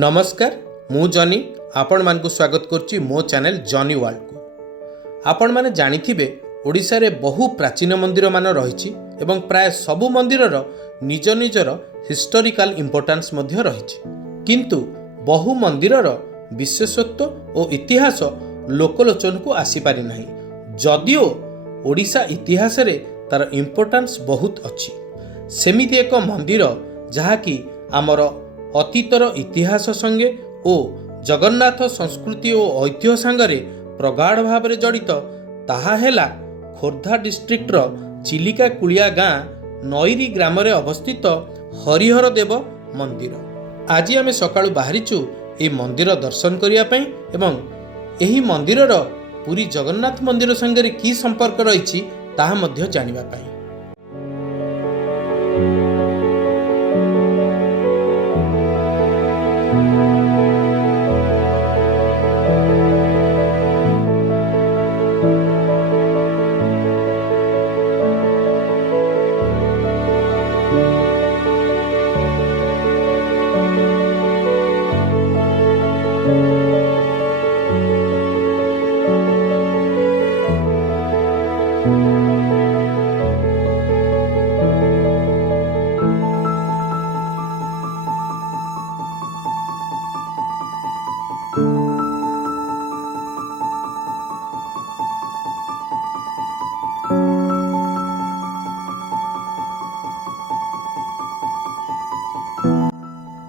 नमस्कार मु जॉनी आपण मानकु स्वागत करछि मो चैनल जॉनी वर्ल्ड को। आपण माने जानिथिबे ओडिसा रे बहु प्राचीन मंदिर मान रहिछि एवं प्राय सबु मंदिरर निज निजर हिस्टोरिकल इंपोर्टेंस मध्य रहिछि, किंतु बहु मंदिरर विशेषत्व और इतिहास लोकलोचन को आसी पारि नाही। जदिओ ओडिसा इतिहास रे तार इंपोर्टेंस बहुत अछि। सेमिति एक मंदिर जहाँकि आमर अतीतर इतिहास संगे ओ जगन्नाथ संस्कृति और ऐतिह्य सांगरे प्रगाढ़ भाव में जड़ित ताहा हेला खोर्धा डिस्ट्रिक्टर चिलिका कुलिया गाँ नईरी ग्राम रे अवस्थित हरिहर देव मंदिर। आज आम सकाळु बाहरीचु ए मंदिर दर्शन करिया पई एवं एही मंदिरर पुरी जगन्नाथ मंदिर संगे की संपर्क रही ताहा मध्य जानिबा पई।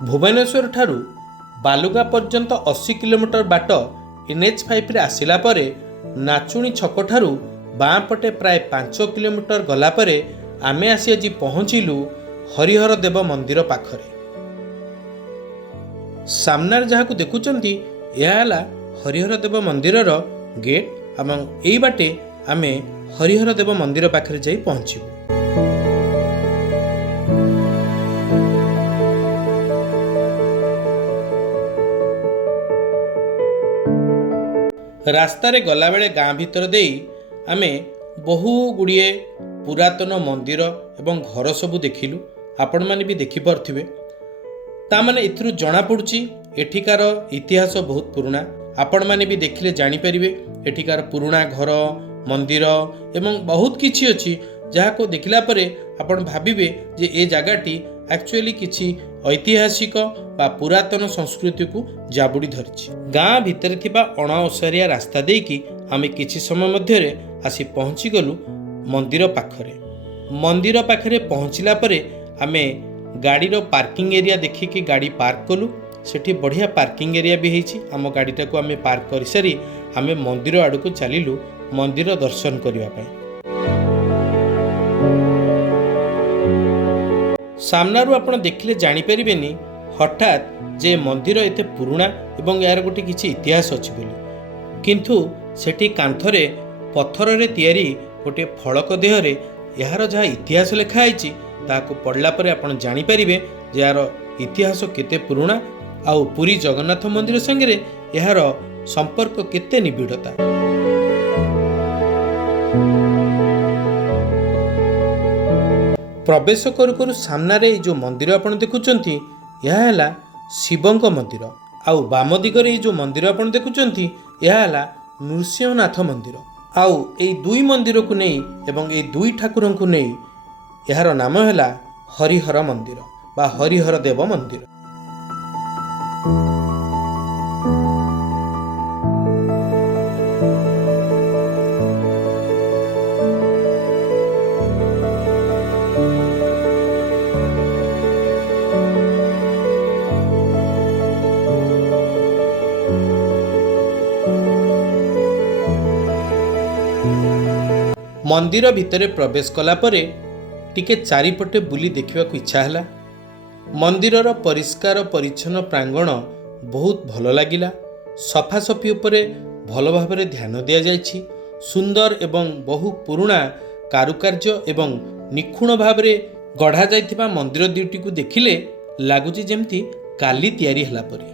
भुवनेश्वर ठारू बालुगा पर्यंत 80 किलोमीटर बाट NH5 रे आसिला परे नाचुणी छक ठारू बाँ पटे प्राय 5 किलोमीटर गला परे आमे आसी आज पहुँचलु हरिहर देव मंदिर पाखरे। सामनार जहाँ देखुचंती यह है हरिहर देव मंदिरर गेट एवं एई बाटे आमे हरिहर देव मंदिर पाखरे जाई पहुँचबू। रास्तारे गला बेले गाँ भीतर देई आमे बहु गुड़िए पुरातन मंदिर एवं घर सबू देखिलु। आपण माने भी देखि पारथिबे। ता माने इथरु जणा पड़ुची एठिकार इतिहास बहुत पुराना। आपण माने भी देखिले जानि परिबे एठिकार पुराना घर मंदिर एवं बहुत किछि अछि जहाको देखिला परे आपण भाबिबे जे ए जगाटी एक्चुअली किछि ऐतिहासिक बा पुरातन संस्कृति को जाबुड़ी धरिछि। गाँ भितर थिबा अणाओसारिया रास्ता देकी आमे किछि समय मध्यरे आसी पहुँची गलु मंदिर पाखरे। मंदिर पाखरे पहुँचला परे आमे गाड़ीर पार्किंग एरिया देखिकी गाड़ी पार्क कलु। सेठी बढ़िया पार्किंग एरिया भी होइछि। आम गाड़ीटा को आमे पार्क कर सारी आमे मंदिर आड़ को चलिलु मंदिर दर्शन करबा पई। सामनारू आपण देखिले जानि परिबेनी हठात जे मंदिर एते पुराना एवं यार गोटे किछि इतिहास अछि बोली, किंतु सेठी कांथरे पत्थर रे तयारी गोटे फलक देहरे यार जहाँ इतिहास लिखा आइछि ताको पढ़ला परे आपण जानि परिबे जे यार इतिहास केते पुराना आउ पुरी जगन्नाथ मंदिर संगे यार संपर्क केते निबिड़ता। प्रवेश करू करू सामने जो मंदिर आपण देखुचंती यह है शिवंक मंदिर। आउ बाम दिगरे जो मंदिर आपण देखुचंती यह है नृसिंहनाथ मंदिर। आउ ए दुई मंदिर को नहीं एवं ए दुई ठाकुर को नहीं यार नाम है हरिहर मंदिर बा हरिहर देव मंदिर। मंदिर भितरे प्रवेश कला परे टिके चारिपटे बुली देखा इच्छा है। मंदिरर परिष्कार परिच्छन्न प्रांगण बहुत भल लगिला। सफासफी उपरे भल भाव ध्यान दिया जाइछि। सुंदर एवं बहु पुराना कारुकार्य एवं निखुण भाव गढ़ा जाइथिबा मंदिर दुईटी को देखिले लागुछि जेमती काली तयारी हला परे।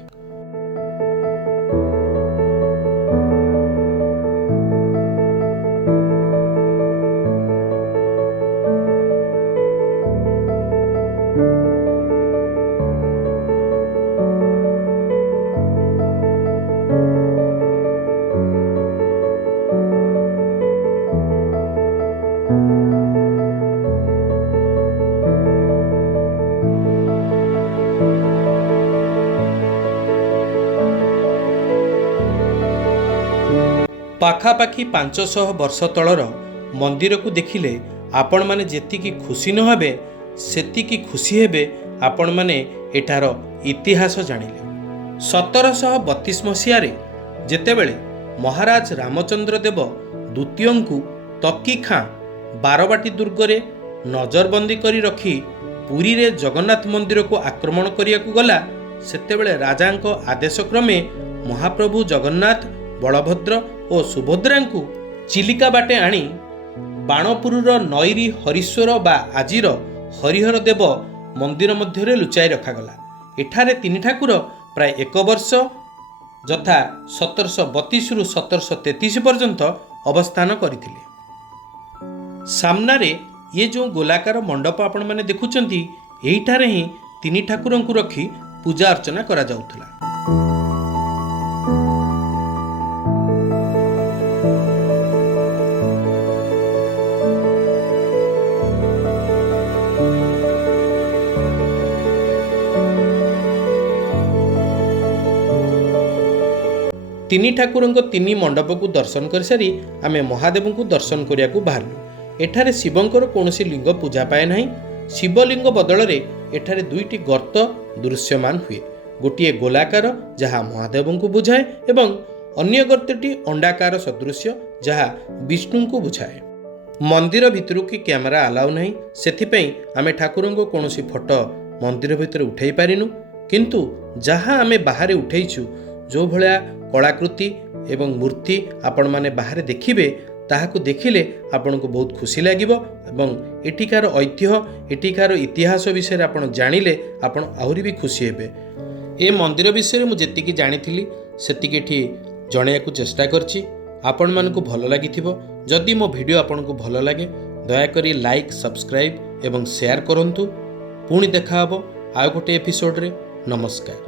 ପାଖାପାଖି 500 ବର୍ଷ ତଳର ମନ୍ଦିରକୁ ଦେଖିଲେ ଆପଣମାନେ ଯେତିକି ଖୁସି ନ ହେବେ ସେତିକି ଖୁସି ହେବେ ଆପଣମାନେ ଏଠାର ଇତିହାସ ଜାଣିଲେ। 1732 ମସିହାରେ ଯେତେବେଳେ ମହାରାଜ ରାମଚନ୍ଦ୍ର ଦେବ ଦ୍ୱିତୀୟଙ୍କୁ ତକି ଖାଁ ବାରବାଟୀ ଦୁର୍ଗରେ ନଜରବନ୍ଦୀ କରି ରଖି ପୁରୀରେ ଜଗନ୍ନାଥ ମନ୍ଦିରକୁ ଆକ୍ରମଣ କରିବାକୁ ଗଲା, ସେତେବେଳେ ରାଜାଙ୍କ ଆଦେଶ କ୍ରମେ ମହାପ୍ରଭୁ ଜଗନ୍ନାଥ, ବଳଭଦ୍ର ଓ ସୁଭଦ୍ରାଙ୍କୁ ଚିଲିକା ବାଟେ ଆଣି ବାଣପୁରର ନଈରି ହରିଶ୍ୱର ବା ଆଜିର ହରିହର ଦେବ ମନ୍ଦିର ମଧ୍ୟରେ ଲୁଚାଇ ରଖାଗଲା। ଏଠାରେ ତିନି ଠାକୁର ପ୍ରାୟ 1 ବର୍ଷ ଯଥା 1732ରୁ 1733 ପର୍ଯ୍ୟନ୍ତ ଅବସ୍ଥାନ କରିଥିଲେ। ସାମ୍ନାରେ ये जो गोलाकार मंडप आपण मैंने देखुचंती, एहिठारे ही तिनी ठाकुरंकु रखी पूजा अर्चना करा जाउथला। तिनी ठाकुरंक तिनी मंडप को दर्शन कर सारी आमे महादेव को दर्शन करिया को बाहरलु। एठारे शिवंकर कौनसी लिंग पूजा पाए नहीं। शिवलिंग बदल रे एठारे दुईटी गर्त दृश्यमान हुए, गोटे गोलाकार जहाँ महादेव को बुझाए एवं अन्य गर्तटी अंडाकार सदृश्य जहाँ विष्णु को बुझाए। मंदिर भितर की कैमरा अलाउ नहीं, सेथिपई आमे ठाकुरंक कौनसी फोटो मंदिर भितर उठाई पारिनु, किंतु जहाँ आमे बाहर उठैछु जो भलिया कलाकृति एवं मूर्ति आपण माने बाहर देखिबे ताहाकु देखिले आपनको बहुत खुशी लागिबो एवं एठिकार ऐतिह्य एठिकार इतिहास विषय आपण जानिले आपण आहुरी भी खुशी हेबे। ए मंदिर विषय मु जेतिकी जानिथिली सेतिकी एठी जणेयाकु चेष्टा करछि। आपण मानकु भलो लागिथिबो। जदि मो वीडियो आपनको भलो लागे दया करी लाइक, सब्सक्राइब एवं शेयर करंतु। पुणी देखा हबो आ गोटे एपिसोड रे। नमस्कार।